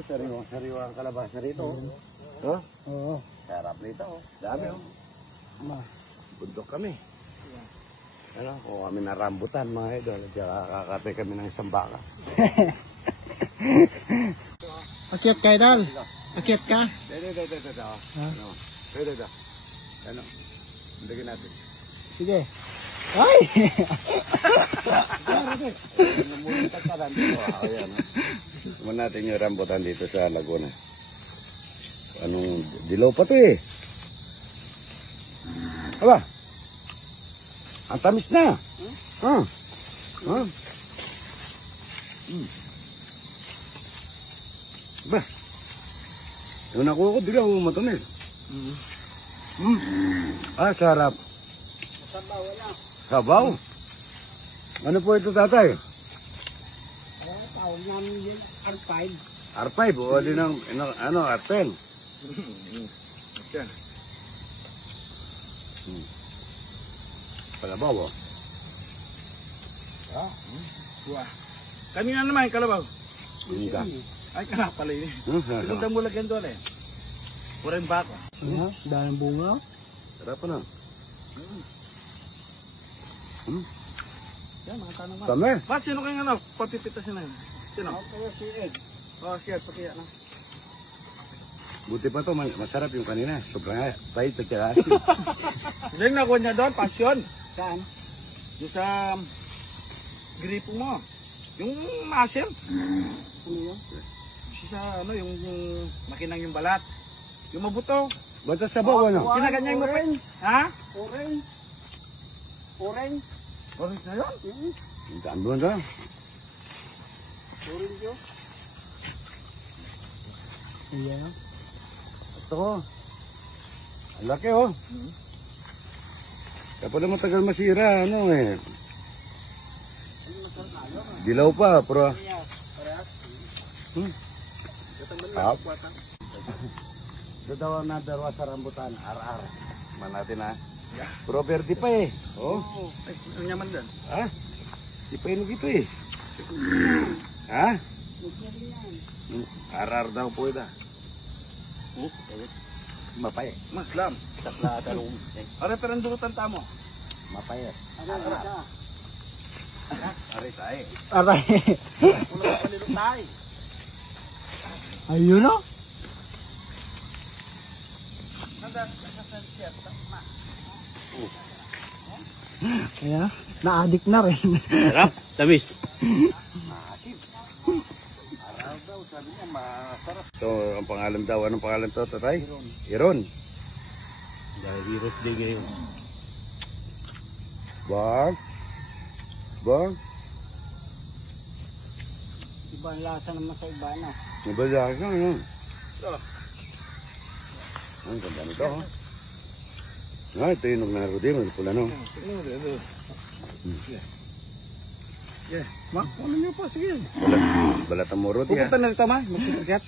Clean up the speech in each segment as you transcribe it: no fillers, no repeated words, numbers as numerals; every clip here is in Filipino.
Sariwa ang kalabasa rito. Oh? Oo. Sarap nito. Dami oh. Bundok kami. Ano, kuha kami na rambutan mga idol. At kakatay kami ng isang baka. Akyat ka, idol? Akyat ka? Dito. Ano? Bigyan natin. Sige. Ay! Namulitan ka lang dito. Ayan. Kuman natin yung rambutan dito sa Laguna. Anong dilaw pa to eh. Aba. Ang tamis na. Ba. Yung nakuha ko, bigla ako matamis. Sarap. Sabaw wala. Sabaw? Ano po ito, tatay? Tawag namin yung R5. R5, o din ng, ano, R10. Kalabaw, o. Kanina naman, kalabaw. Hindi ka. Ay, kana pala yun. Pinunta mo lagyan doon eh. Pura yung bako. Dahil bunga. Sarap na. Yan, mga tanong ba? Kami. Ba't sino kayong ano? Papipitasin na yun? Sino? Ako si Ed. Oh, siya, pakiya na. Buti pa to, masarap yung kanina. Sobrang pahit at saka asin. Hindi yung nakuha niya doon, pasyon. Saan? Yung sa gripo mo. Yung masim. Ano yun? Sa ano, yung makinang yung balat. Yung mabuto. Ba't sa bawa, ano? Kinaganyan mo pa. Ha? Orange. Orange. Orange na yun? Ang daan doon ka. Orange yun. Ayan. Ito ko. Ang laki, oh. Kaya pala matagal masira, ano eh. Dilaw pa, pero... Hap. Ito daw ang nadarwa sa rambutan, RR. Man natin ha. Pero verde pa eh. Oh. Ay, ang yaman dyan. Ha? Di pa inog ito eh. Ha? RR daw po ito. Mapay. Maslam. Takla talong. Aray parang durutan tamo. Mapay. RR. Aray tayo. Aray. Wala pa palilutay. Ayun o. Kaya, na-addict na rin. Sarap. Tamis. Maasim. Araw daw, sabi niya, masarap. Ito, ang pangalan daw. Anong pangalan to, tatay? Iron. Dahil Heroes Day ngayon. Bang. Bang. Iba ang lasa naman sa iba na. Nabala ka, ano? Ang ganda nito, oh. Ito yung nagrudi, magpula, no? Ma, ano niyo pa? Sige. Balatang mo roti, ha? Pupunta na rito, ma. Magsipagyat.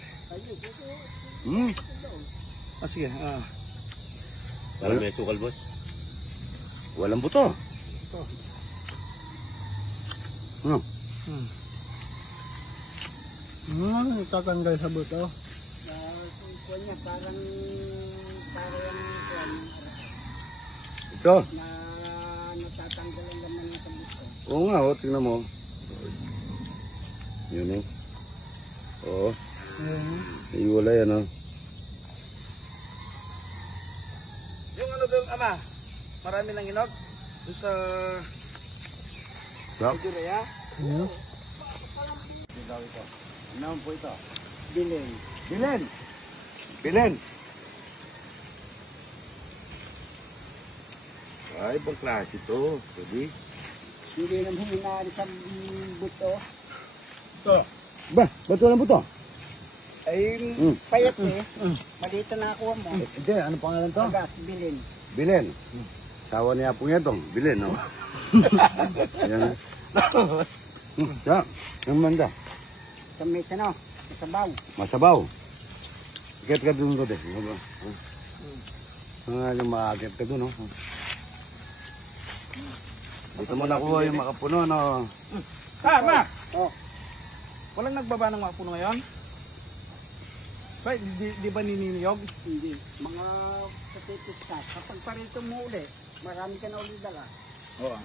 Sige. Walang may sukal, boss. Walang buto. Ano? Tatanggal sa buto. Ito. Natatanggal ang laman sa buto. Oo nga, oh, tingnan mo. Yun eh. Oo. Iwala yan, oh. Yung ano doon, ama, marami nang inog. Doon sa... Sarap. Jureya. Ano po ito? Bilin. Bilen! Bilen! Ay, ibang klase ito. Pwede. Hindi naman hinari sa buto. Ito. Ba, ba't walang buto? Ay, payat eh. Malito na ako mo. Hindi, ano pangalan to? Agas, bilin. Bilen. Sawa niya po nga itong. Bilen, no? Ayan. Siya, yung manda. Sa may ano, sabaw. Masabaw. Ikit ka dun ko din. Yung maakit ka dun, no? Dito mo nakuha yung makapuno, no? Ma! Oh. Walang nagbaba ng mga puno ngayon? Ba, di ba nininiyog? Hindi. Mga potatoes ka. Kapag parito mo uli, marami ka na uli dala. Oo.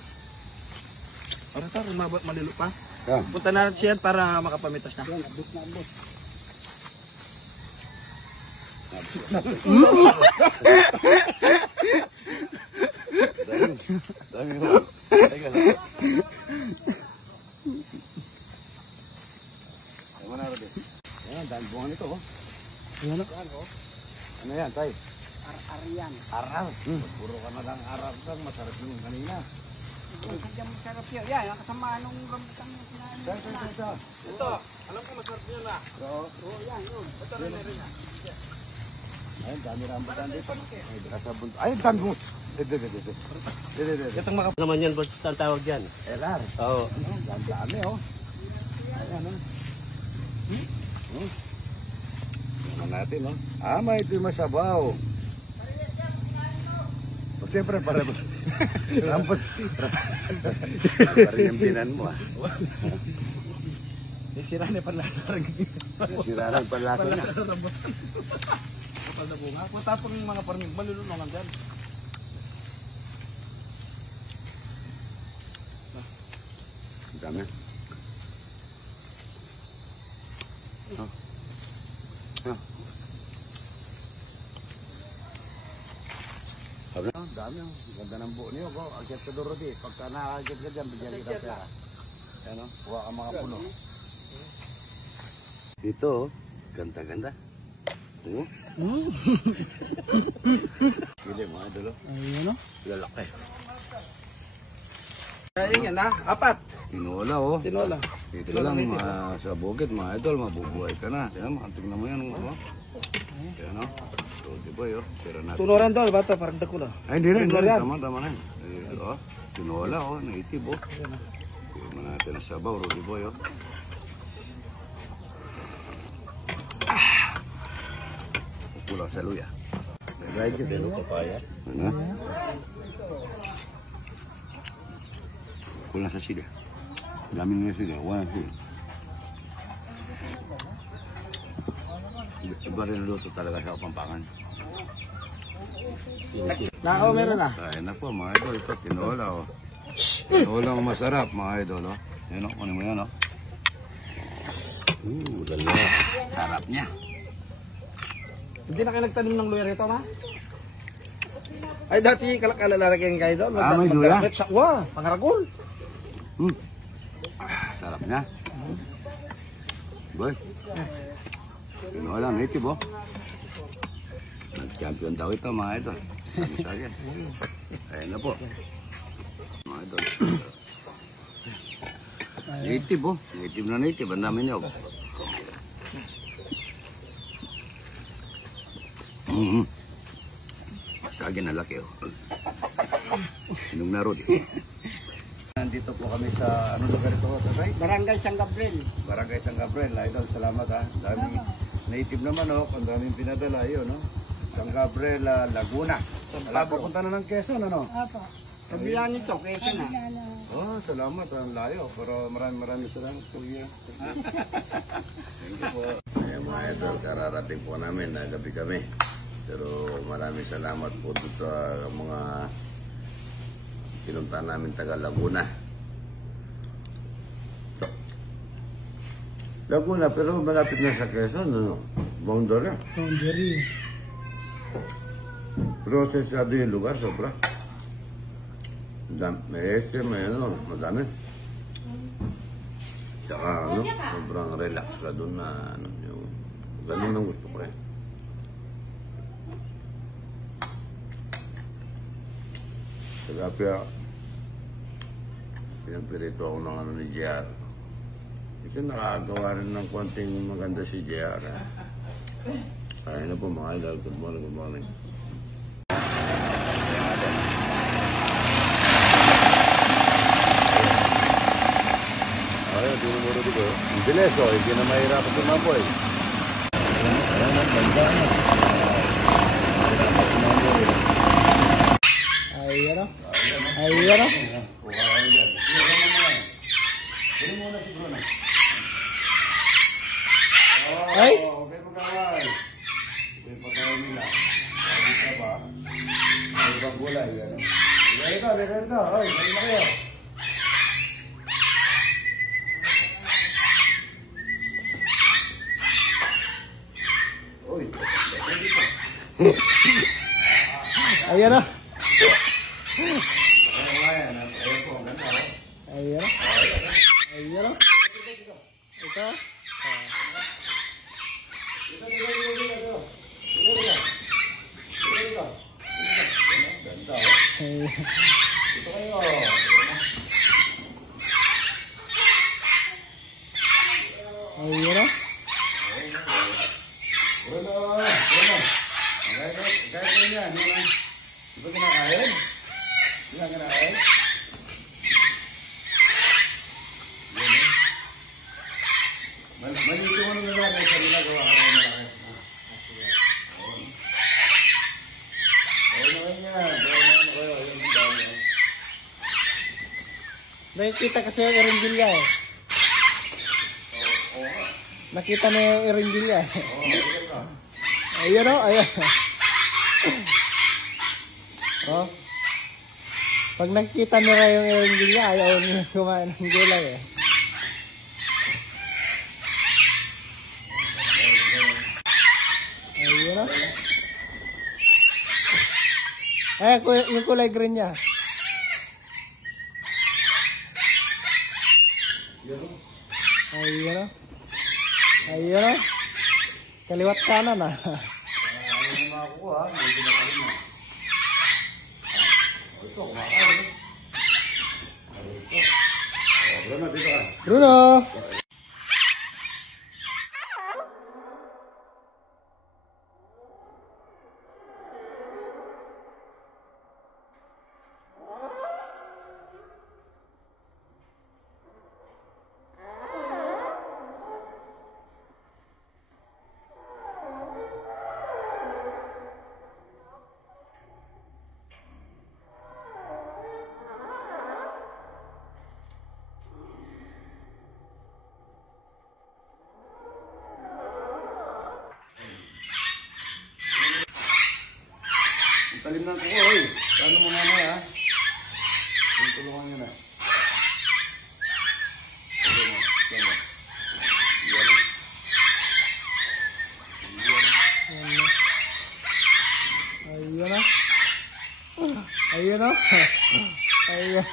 Para taro, malilo pa. Yan. Punta na siya para makapamitas na. Yan, abot na abot. Dami mo. Teka lang. Ano na rin? Yan, dahil bunga nito. Ano? Ano yan, tay? Ar-arian. Aral. Puro ka na lang aral lang. Masarap yung kanina. Sadyang masarap yun. Yan, kasama nung rambutan mo sinahin. Ito, alam ko masarap yun na. Oo, yan, yun. Ito rin na. Ayun, dami rambutan dito. Ay, kasabon. Ay, dami mo. Dede. Itong mga naman yan, boss, ang tawag dyan. Elar. Oo. Dami, oh. Ayan, oh. Tingnan natin, oh. May ito yung masabaw. O, siyempre, para rampot. Para yung binan mo, ah. Sira na pala. Sira lang pala ko na. Kapal na bunga. Kung tapong mga parming, malulunong lang dyan. Ang dami. Oh. Oh. Ang dami, oh. Ganda ng buo niyo, oh. Akyat ka Dorothy. Pagka nakakagit ka dyan, bigyan kita pera. Ayan, oh. Huwa ka mga puno. Dito, oh. Ganda-ganda. Oh. Pili mo, idol, oh. Ayun o. Lalaki. Ayun yan na, apat. Tinola, oh. Tinola. Dito lang, sa bukid, mga idol, mabubuhay ka na. Ayan, tingnan mo yan, oh. Ayan, oh. Rudy Boy, oh. Tira natin. Tunuran daw, bata, parang dako na. Ay, hindi rin. Tinola yan. Tama na yan. Oh, tinola, oh. Native, oh. Tingnan natin ang sabaw, Rudy Boy, oh. Kulang sa luya. Right, you didn't papaya. Ano? Kulang sa sili. Dami nyo sili. One sili. Iba rin luto talaga sa Kapampangan. Oo, meron na. Ayan na po mga idol. Ito, tinola, oh. Tinola ang masarap mga idol, oh. Yan, oh. Kunin mo yan, oh. Ganda. Sarap niya. Hindi na kayo nagtanim ng luya rito, ma? Ay, dati kalakalalagyan kayo doon. May luya? Wow, pangaragol. Sarap niya. Boy. Tinola, native, oh. Nag-champion daw ito mga idol. Sabi sa akin. Ayan na po. Mga idol. Native, oh. Native na native. Ang dami niyo. Sa akin na laki, oh. Sinong narod, eh. Nandito po kami sa, ano lugar ito, Tatay? Barangay San Gabriel. Barangay San Gabriel. Idol, salamat, ha. Dami, native naman, oh. Ang daming pinadala, yun, no? San Gabriel, Laguna. Papunta na ng Quezon, ano? Apo. Kabilang nito, kaysa na. Oh, salamat. Ang layo. Pero maraming salamat po iya. Thank you po. Ayan mga idol, kararating po namin na gabi kami. Pero maraming salamat po dito sa mga pinunta namin taga Laguna. Laguna, pero malapit na sa Quezon, ano? Boundary. Boundary. Prosesado yung lugar, sobra. May ano, madami. Tsaka ano, sobrang relax ka doon na ano, yung ganun ang gusto ko eh. Kaya pinagpirito ako ng ano ni JR. Ito nakagawa rin ng konting maganda si JR. Ayun na po mga idol, good morning, good morning. Ayun, tinumuro dito. Ang bilis, oh. Hindi na mahirap at tumaboy. Ayun, ang ganda na. Ayan o. Ayan o. Kunin muna si Bruno. Ay! Okay, magkawal. gulay. Ano? Ito. Oy, balik na kayo. Oy, Ayan na. ayan po, ganda. Ayan na. Ayan na. Ito. Ganda. Ayan. Ito kayo. Ayan na. Bruno. Kaya yan. Di ba kinakain? Di ba kinakain? Malito mo naman lang sa ginagawa ka rin malaki. Naman yan. Nakikita kasi yung Erendilla eh. Nakita na yung Erendilla eh. Ayan o, ayan. Oh. Pag nakita nyo yung Erendilla, ayaw nyo kumain ng gulay eh. Ayan o. Yung kulay green niya. Ayan o. Ayan o. Kaliwat kanan ah. Ano yung makakuha? May pinakain mo. Ito, kumakain. Ito. Bruno, dito ka. Bruno! Talim ng kuko, oy. Paano mo nga ha? Yung tulungan nyo na. Ayan na. Ayan na. Ayan.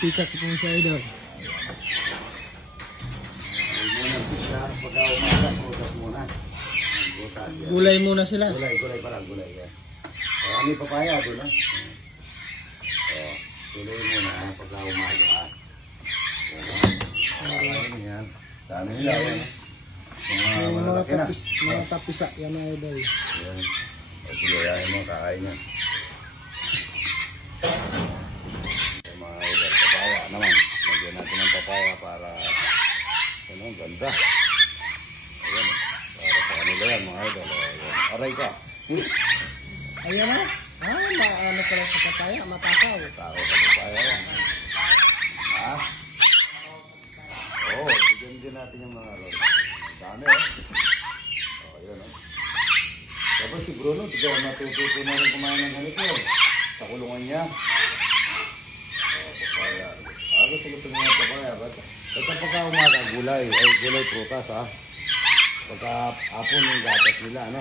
Pikat po siya idol. Gulay muna sila. Gulay pa lang, gulay yan. Ano yung papaya doon ha? Gulay muna pagka umaga ha. Ano yan? Dami nila yan. Yung Malalaki na. mga tapisa, yan na idol. Yan. Gulayahin mo, kakain yan. Yung mga idol, papaya naman. Lagyan natin ng papaya para ano, ganda. Ayan, para sa kanila yan mga idol. Aray ka. Ayan na. Ano pala sa papaya? Matakaw. Tao sa papaya yan. Ha? Oo, bigyan din natin yung mga lord. Dami ayan Tapos si Bruno, tiga natututo na rin kumain ng ganito. Sa kulungan niya. Papaya. Gusto mo yung papaya. Basta pagka umaga, gulay. Ay, gulay prutas ha. Pagka hapon yung gatas nila, ano?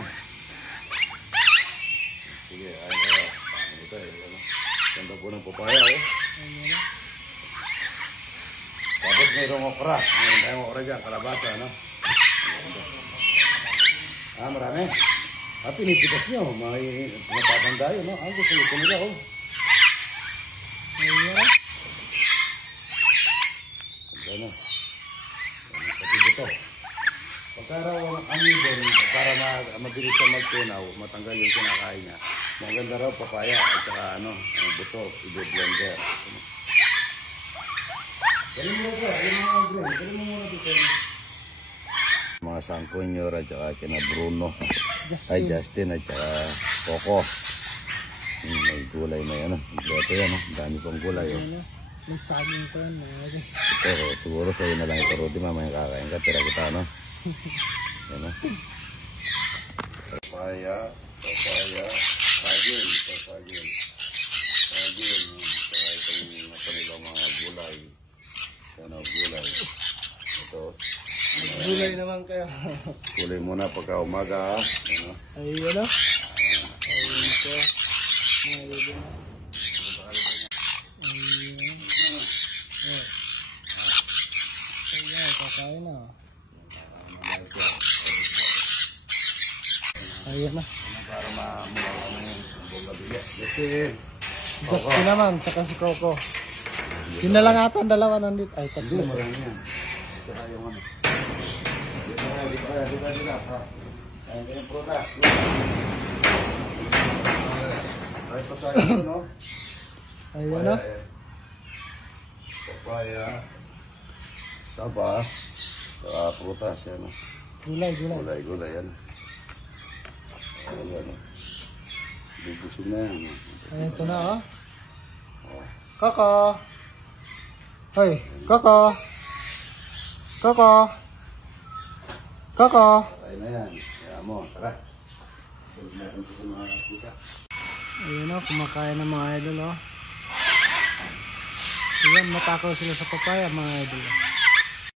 Sige, ayun kayo. Ito ano? Ganda po ng papaya, Tapos mayroong okra. Mayroon tayong okra dyan, kalabasa, ano? Marami. Pinipitas nyo. Natatanda yun, no? Gusto nila, Ayan. Ano? Pati ito. Pagkaraw ang ibon, para mabilis siya magtunaw, matanggal yung kinakain niya. Maganda raw papaya at saka buto, i-blender. Galing mo po, galing mo muna dito. Mga sangkunyor at saka kina Bruno. Justin at saka Coco. May gulay na yan. Ito yan, dami pang gulay. May saging ko yan. Pero siguro sa'yo na lang ito, Rudy, mamaya kakain ka, tira kita, Yan na. Papaya, saging. Saka itong kanilang mga gulay. Yan o, gulay. Ito. Gulay naman kayo. Gulay muna pagka umaga. Ano? Ayun o. Ayun po. Ayun. Ayun, kakain na. Ayun na. Para mamulaw na yung bumabili. Kasi, Gusto naman, saka si Coco. Yun na lang ata, dalawa nandito. Ay, tatlo. marami yan. Saka yung ano. Dito kaya. Ha? Ayan kayong prutas. Ay, pasahin ito, no? Ayun na. Papaya. Saba. Saka prutas, yan. Gulay. Gulay, yan. Ayan, ano. Bubusog na yan. Ayun, ito na oh. Coco. Hoy, Coco. Patay na yan. Kaya mo, tara. Balik natin ito sa mga kita. Ayun o, kumakain ng mga idol o. Ayan, matakaw sila sa papaya mga idol.